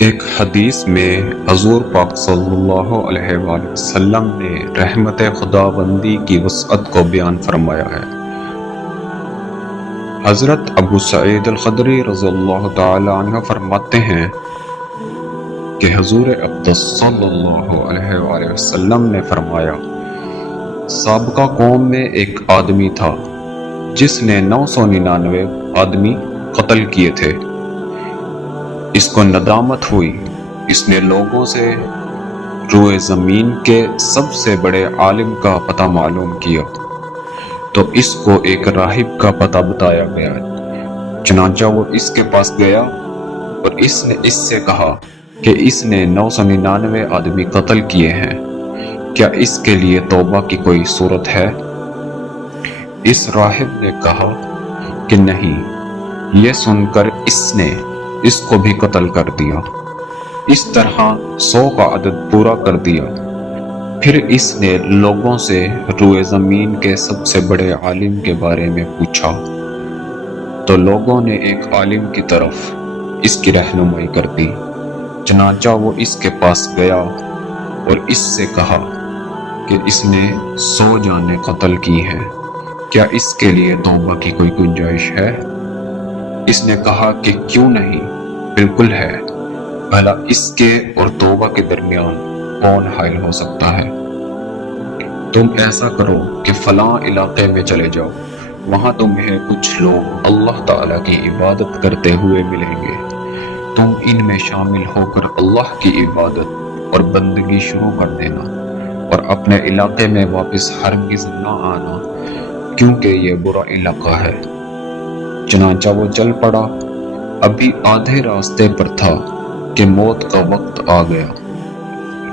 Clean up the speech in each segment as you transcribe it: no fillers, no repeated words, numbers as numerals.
ایک حدیث میں حضور پاک صلی اللہ علیہ وآلہ وسلم نے رحمت خداوندی کی وسعت کو بیان فرمایا ہے۔ حضرت ابو سعید الخدری رضی اللہ تعالی عنہ فرماتے ہیں کہ حضور اقدس صلی اللہ علیہ وآلہ وسلم نے فرمایا، سابقہ قوم میں ایک آدمی تھا جس نے 999 آدمی قتل کیے تھے۔ اس کو ندامت ہوئی۔ اس نے لوگوں سے روئے زمین کے سب سے بڑے عالم کا پتہ معلوم کیا تو اس کو ایک راہب کا پتہ بتایا گیا۔ چنانچہ وہ اس کے پاس گیا اور اس نے اس سے کہا کہ اس نے 999 آدمی قتل کیے ہیں، کیا اس کے لیے توبہ کی کوئی صورت ہے؟ اس راہب نے کہا کہ نہیں۔ یہ سن کر اس نے اس کو بھی قتل کر دیا۔ اس طرح 100 کا عدد پورا کر دیا۔ پھر اس نے لوگوں سے روئے زمین کے سب سے بڑے عالم کے بارے میں پوچھا تو لوگوں نے ایک عالم کی طرف اس کی رہنمائی کر دی۔ چنانچہ وہ اس کے پاس گیا اور اس سے کہا کہ اس نے 100 جانیں قتل کی ہیں، کیا اس کے لیے توبہ کی کوئی گنجائش ہے؟ اس نے کہا کہ کیوں نہیں، بالکل ہے، بھلا اس کے اور توبہ کے درمیان کون حائل ہو سکتا ہے؟ تم ایسا کرو کہ فلاں علاقے میں چلے جاؤ، وہاں تمہیں کچھ لوگ اللہ تعالیٰ کی عبادت کرتے ہوئے ملیں گے۔ تم ان میں شامل ہو کر اللہ کی عبادت اور بندگی شروع کر دینا اور اپنے علاقے میں واپس ہرگز نہ آنا، کیونکہ یہ برا علاقہ ہے۔ چنانچہ وہ چل پڑا۔ ابھی آدھے راستے پر تھا کہ موت کا وقت آ گیا۔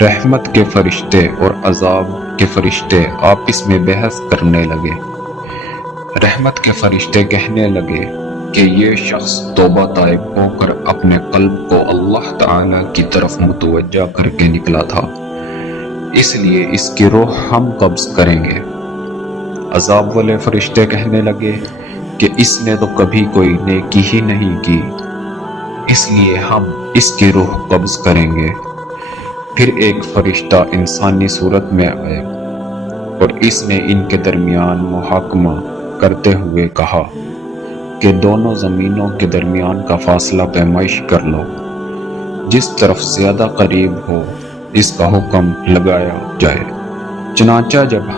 رحمت کے فرشتے اور عذاب کے فرشتے آپس میں بحث کرنے لگے۔ رحمت کے فرشتے کہنے لگے کہ یہ شخص توبہ طائب ہو کر اپنے قلب کو اللہ تعالی کی طرف متوجہ کر کے نکلا تھا، اس لیے اس کی روح ہم قبض کریں گے۔ عذاب والے فرشتے کہنے لگے کہ اس نے تو کبھی کوئی نیکی ہی نہیں کی، اس لیے ہم اس کی روح قبض کریں گے۔ پھر ایک فرشتہ انسانی صورت میں آیا اور اس نے ان کے درمیان محاکمہ کرتے ہوئے کہا کہ دونوں زمینوں کے درمیان کا فاصلہ پیمائش کر لو، جس طرف زیادہ قریب ہو اس کا حکم لگایا جائے۔ چنانچہ جب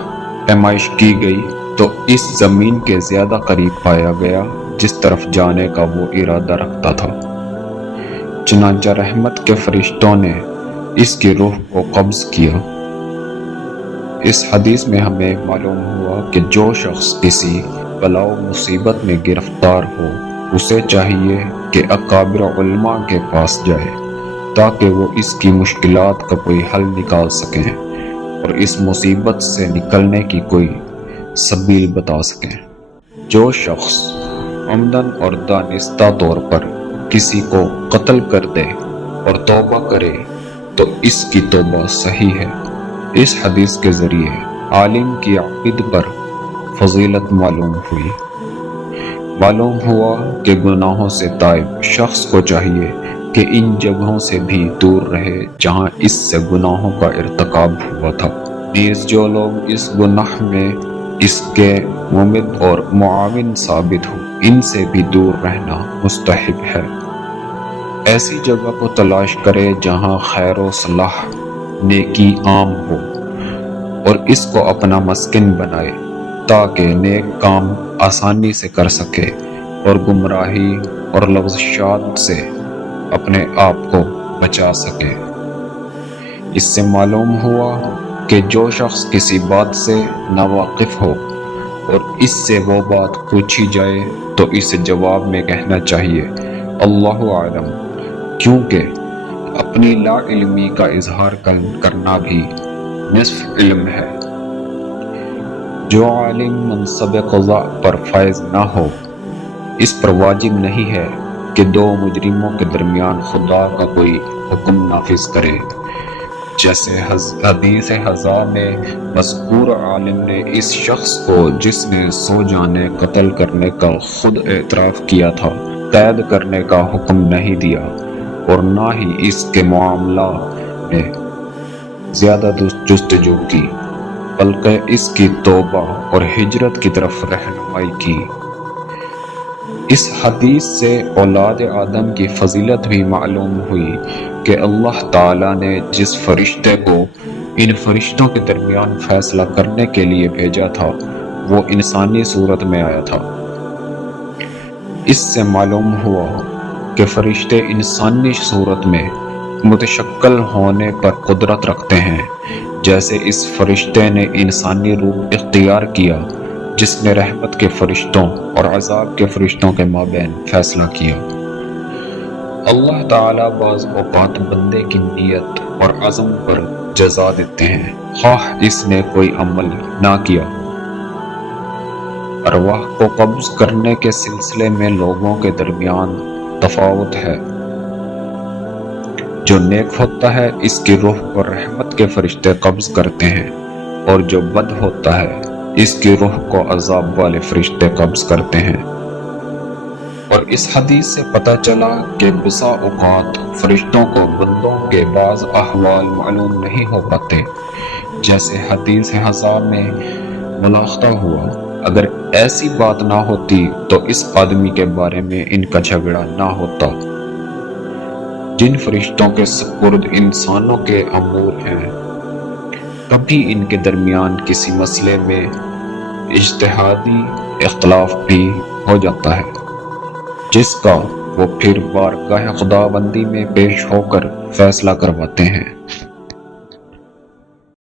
پیمائش کی گئی تو اس زمین کے زیادہ قریب پایا گیا جس طرف جانے کا وہ ارادہ رکھتا تھا۔ چنانچہ رحمت کے فرشتوں نے اس کی روح کو قبض کیا۔ اس حدیث میں ہمیں معلوم ہوا کہ جو شخص کسی بلا و مصیبت میں گرفتار ہو، اسے چاہیے کہ اکابر علماء کے پاس جائے تاکہ وہ اس کی مشکلات کا کوئی حل نکال سکیں اور اس مصیبت سے نکلنے کی کوئی سبیل بتا سکیں۔ جو شخص عمدن اور دانستہ طور پر کسی کو قتل کر دے اور توبہ کرے تو اس کی توبہ صحیح ہے۔ اس حدیث کے ذریعے عالم کی عقید پر فضیلت معلوم ہوئی۔ معلوم ہوا کہ گناہوں سے تائب شخص کو چاہیے کہ ان جگہوں سے بھی دور رہے جہاں اس سے گناہوں کا ارتکاب ہوا تھا۔ نیز جو لوگ اس گناہ میں اس کے ممد اور معاون ثابت ہو، ان سے بھی دور رہنا مستحب ہے۔ ایسی جگہ کو تلاش کرے جہاں خیر و صلاح، نیکی عام ہو اور اس کو اپنا مسکن بنائے تاکہ نیک کام آسانی سے کر سکے اور گمراہی اور لغزشات سے اپنے آپ کو بچا سکے۔ اس سے معلوم ہوا کہ جو شخص کسی بات سے ناواقف ہو اور اس سے وہ بات پوچھی جائے تو اسے جواب میں کہنا چاہیے اللہ اعلم، کیونکہ اپنی لا علمی کا اظہار کرنا بھی نصف علم ہے۔ جو عالم منصب قضاء پر فائز نہ ہو، اس پر واجب نہیں ہے کہ دو مجرموں کے درمیان خدا کا کوئی حکم نافذ کرے۔ جیسے حدیث حذا میں مذکور عالم نے اس شخص کو جس نے 100 جانیں قتل کرنے کا خود اعتراف کیا تھا، قید کرنے کا حکم نہیں دیا اور نہ ہی اس کے معاملہ میں زیادہ جستجو کی، بلکہ اس کی توبہ اور ہجرت کی طرف رہنمائی کی۔ اس حدیث سے اولاد آدم کی فضیلت بھی معلوم ہوئی کہ اللہ تعالیٰ نے جس فرشتے کو ان فرشتوں کے درمیان فیصلہ کرنے کے لیے بھیجا تھا وہ انسانی صورت میں آیا تھا۔ اس سے معلوم ہوا کہ فرشتے انسانی صورت میں متشکل ہونے پر قدرت رکھتے ہیں، جیسے اس فرشتے نے انسانی روح اختیار کیا جس نے رحمت کے فرشتوں اور عذاب کے فرشتوں کے مابین فیصلہ کیا۔ اللہ تعالیٰ بعض اوقات بندے کی نیت اور عزم پر جزا دیتے ہیں، خواہ اس نے کوئی عمل نہ کیا ہو۔ ارواح کو قبض کرنے کے سلسلے میں لوگوں کے درمیان تفاوت ہے۔ جو نیک ہوتا ہے اس کی روح کو رحمت کے فرشتے قبض کرتے ہیں، اور جو بد ہوتا ہے اس کی روح کو عذاب والے فرشتے قبض کرتے ہیں۔ اور اس حدیث سے پتہ چلا کہ بسا اوقات فرشتوں کو بندوں کے بعض احوال معلوم نہیں ہو پاتے، جیسے حدیث ہزار میں ملاحظہ ہوا۔ اگر ایسی بات نہ ہوتی تو اس آدمی کے بارے میں ان کا جھگڑا نہ ہوتا۔ جن فرشتوں کے سپرد انسانوں کے امور ہیں، کبھی ان کے درمیان کسی مسئلے میں اجتہادی اختلاف بھی ہو جاتا ہے، جس کا وہ پھر بارگاہ خدا بندی میں پیش ہو کر فیصلہ کرواتے ہیں۔